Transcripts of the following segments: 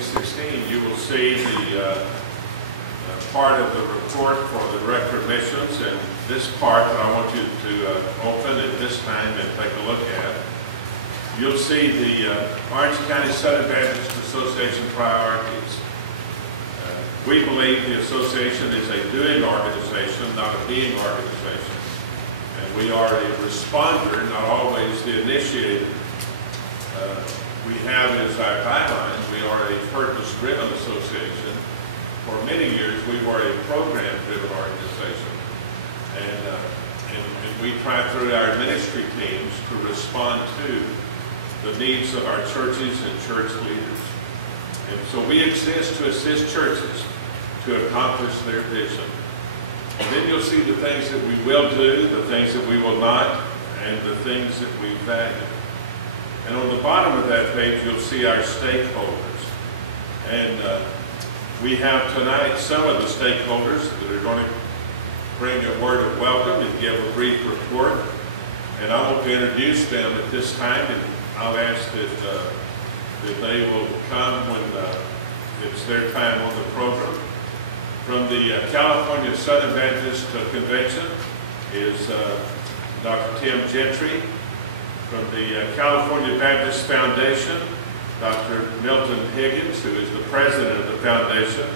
page 16, you will see the part of the report for the Director of Missions, and this part that I want you to open at this time and take a look at. You'll see the Orange County Southern Baptist Association priorities. We believe the association is a doing organization, not a being organization. And we are a responder, not always the initiator. We have as our guideline, we are a purpose-driven association. For many years, we were a program-driven organization. And we try through our ministry teams to respond to the needs of our churches and church leaders. And so we exist to assist churches to accomplish their vision. And then you'll see the things that we will do, the things that we will not, and the things that we value. And on the bottom of that page, you'll see our stakeholders. And we have tonight some of the stakeholders that are going to bring a word of welcome and give a brief report. And I want to introduce them at this time, and I'll ask that they will come when it's their time on the program. From the California Southern Baptist Convention is Dr. Tim Gentry. From the California Baptist Foundation, Dr. Milton Higgins, who is the president of the foundation.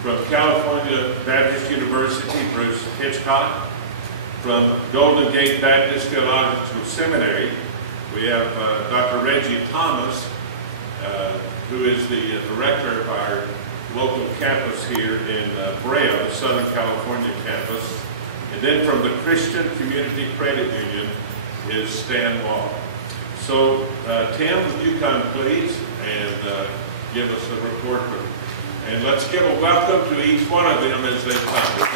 From California Baptist University, Bruce Hitchcock. From Golden Gate Baptist Theological Seminary, we have Dr. Reggie Thomas, who is the director of our local campus here in Brea, Southern California campus. And then from the Christian Community Credit Union is Stan Wall. So, Tim, would you come please and give us a report? And let's give a welcome to each one of them as they come.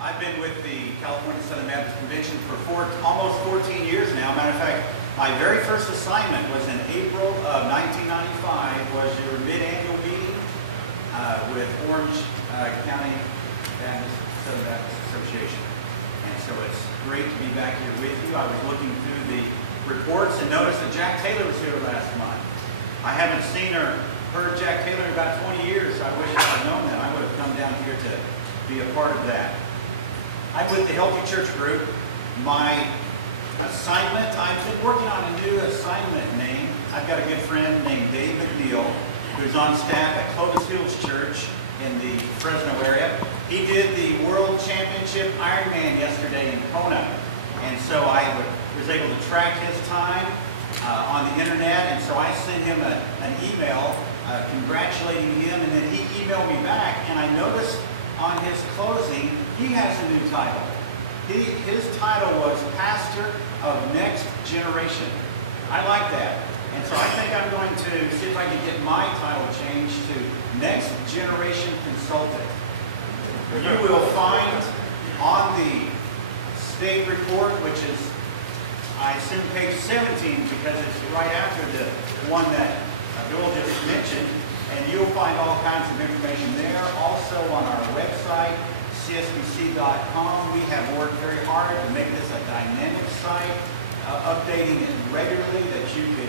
I've been with the California Southern Baptist Convention for almost 14 years now. Matter of fact, my very first assignment was in April of 1995, was your mid-annual meeting with Orange County Southern Baptist Association. And so it's great to be back here with you. I was looking through the reports and noticed that Jack Taylor was here last month. I haven't seen or heard Jack Taylor in about 20 years. I wish I had known that. I would have come down here to be a part of that. I'm with the Healthy Church Group. My assignment, I've been working on a new assignment name. I've got a good friend named Dave McNeil, who's on staff at Clovis Hills Church in the Fresno area. He did the World Championship Ironman yesterday in Kona. And so I was able to track his time on the internet. And so I sent him an email congratulating him. And then he emailed me back. And I noticed on his closing, he has a new title. His title was Pastor of Next Generation. I like that. And so I think I'm going to see if I can get my title changed to Next Generation Consultant. You will find on the state report, which is, I assume, page 17, because it's right after the one that Doyle just mentioned, and you'll find all kinds of information there. Also on our website, csbc.com, we have worked very hard to make this a dynamic site, updating it regularly, that you could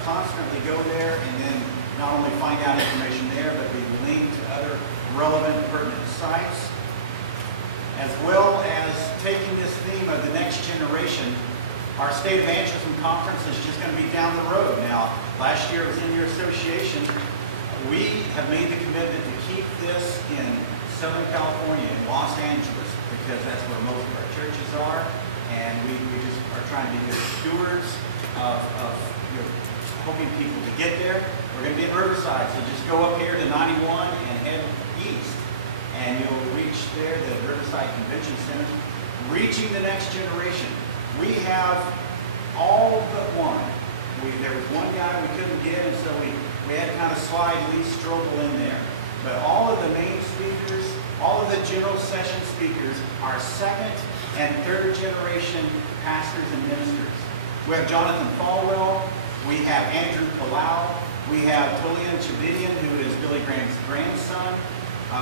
constantly go there and then not only find out information there, but be linked to other relevant, pertinent sites. As well as taking this theme of the next generation, our State Evangelism Conference is just going to be down the road. Now, last year it was in your association. We have made the commitment to keep this in Southern California, in Los Angeles, because that's where most of our churches are, and we just are trying to be good stewards of hoping people to get there. We're going to be in Riverside, so just go up here to 91 and head east, and you'll reach there, the Riverside Convention Center. Reaching the next generation. We have all but one. There was one guy we couldn't get, and so we had to kind of slide Lee Strobel in there. But all of the main speakers, all of the general session speakers are second and third generation pastors and ministers. We have Jonathan Falwell, we have Andrew Palau, we have Tullian Chavidian, who is Billy Graham's grandson.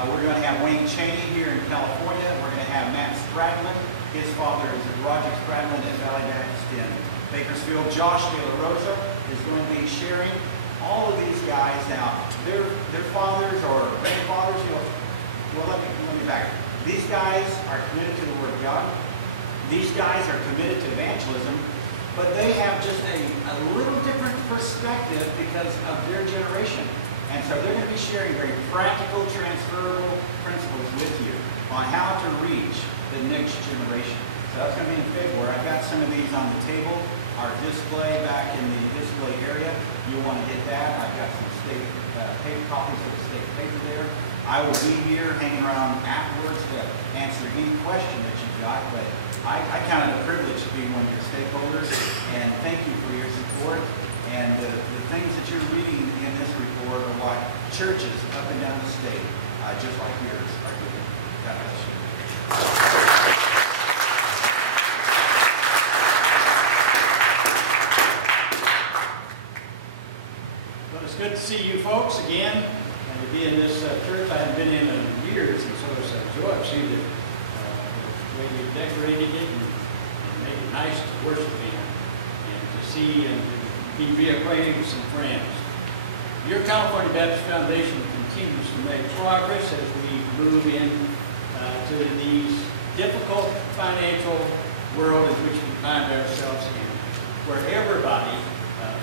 We're going to have Wayne Cheney here in California. We're going to have Matt Stradlin His father is Roger Bradden at Valley Baptist in Bakersfield. Josh De La Rosa is going to be sharing. All of these guys now, their fathers or grandfathers, well, let me back. These guys are committed to the Word of God. These guys are committed to evangelism, but they have just a little different perspective because of their generation. And so they're going to be sharing very practical, transferable principles with you on how to reach the next generation. So that's going to be in February. I've got some of these on the table. Our display back in the display area. You'll want to get that. I've got some state paper copies of the state paper there. I will be here hanging around afterwards to answer any question that you've got. But I count it a privilege to be one of your stakeholders, and thank you for your support. And the things that you're reading in this report are what churches up and down the state, just like yours, are doing. God bless you. It's good to see you folks again and to be in this church I haven't been in years, and so it's a joy to see the way you've decorated it and made it nice to worship in, and to see and to be reacquainted with some friends. Your California Baptist Foundation continues to make progress as we move in to these difficult financial world in which we find ourselves in, where everybody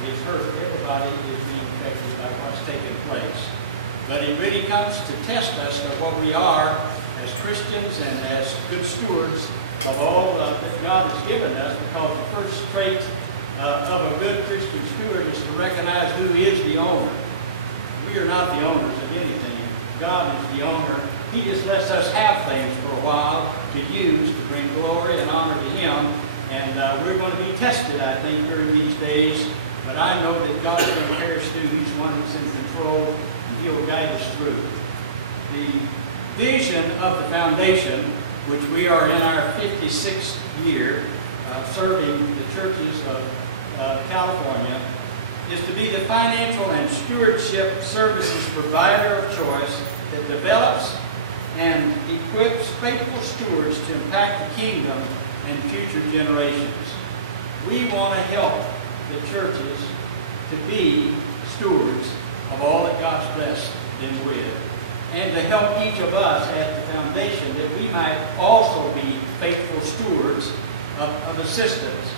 is hurt, everybody is being affected by what's taking place. But it really comes to test us of what we are as Christians and as good stewards of all that God has given us, because the first trait of a good Christian steward is to recognize who is the owner. We are not the owners of anything. God is the owner. He just lets us have things for a while to use to bring glory and honor to Him. And we're going to be tested, I think, during these days. But I know that God's going to carry us through. He's one who's in control, and He'll guide us through. The vision of the foundation, which we are in our 56th year serving the churches of California, is to be the financial and stewardship services provider of choice that develops and equips faithful stewards to impact the kingdom and future generations. We want to help the churches to be stewards of all that God's blessed them with, and to help each of us at the foundation that we might also be faithful stewards of assistance.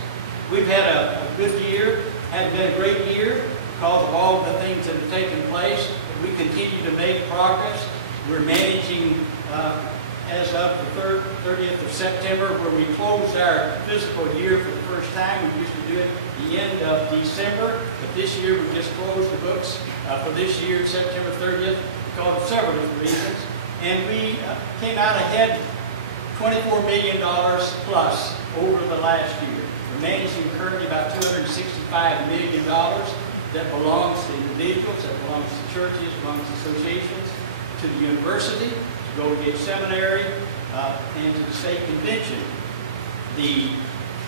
We've had a good year, hasn't been a great year because of all the things that have taken place, but we continue to make progress. We're managing as of the 30th of September, where we closed our fiscal year for the first time. We used to do it the end of December, but this year we just closed the books for this year, September 30th, because of several different reasons. And we came out ahead $24 million plus over the last year. We're managing currently about $265 million that belongs to individuals, that belongs to churches, belongs to associations, to the university, to Golden Gate Seminary, and to the state convention. The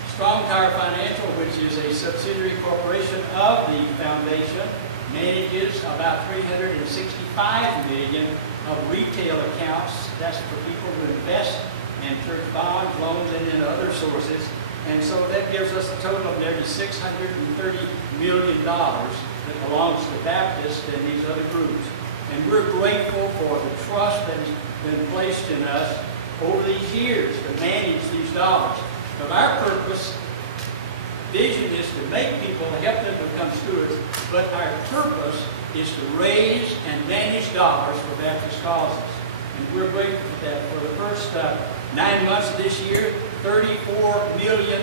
Strong Tower Financial, which is a subsidiary corporation of the foundation, manages about $365 million of retail accounts. That's for people who invest in church bonds, loans, and in other sources. And so that gives us a total of nearly $630 million that belongs to Baptists and these other groups. And we're grateful for the trust that has been placed in us over these years to manage these dollars. But our purpose, vision, is to make people, help them become stewards, but our purpose is to raise and manage dollars for Baptist causes. And we're grateful for that. For the first 9 months of this year, $34 million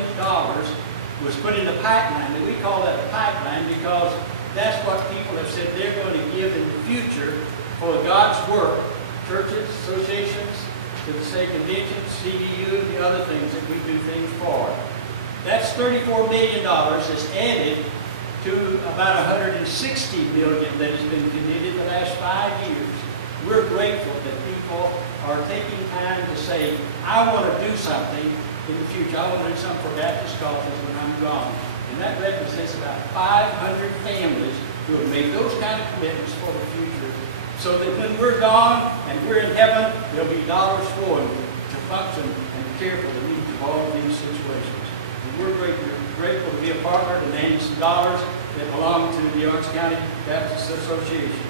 was put in the pipeline. And we call that a pipeline because that's what people have said they're going to give in the future for God's work. Churches, associations, to the state conventions, CDU, the other things that we do things for. That's $34 million that's added to about $160 million that has been committed the last 5 years. We're grateful that people are taking time to say, I want to do something in the future. I want to do something for Baptist causes when I'm gone. And that represents about 500 families who have made those kind of commitments for the future, so that when we're gone and we're in heaven, there'll be dollars flowing to function and care for the needs of of all of these situations. And we're grateful to be a partner to name some dollars that belong to the Orange County Baptist Association.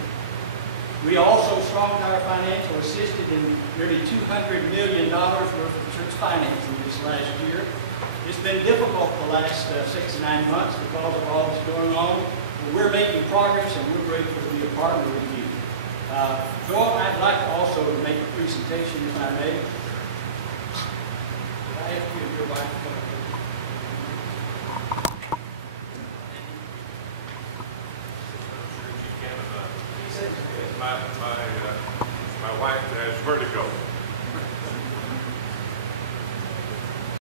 We also strengthened our financial assistance in nearly $200 million worth of church financing this last year. It's been difficult the last 6 to 9 months because of all that's going on. But we're making progress, and we're grateful to be a partner with you. Doyle, I'd like also to make a presentation, if I may. Could I ask you if your wife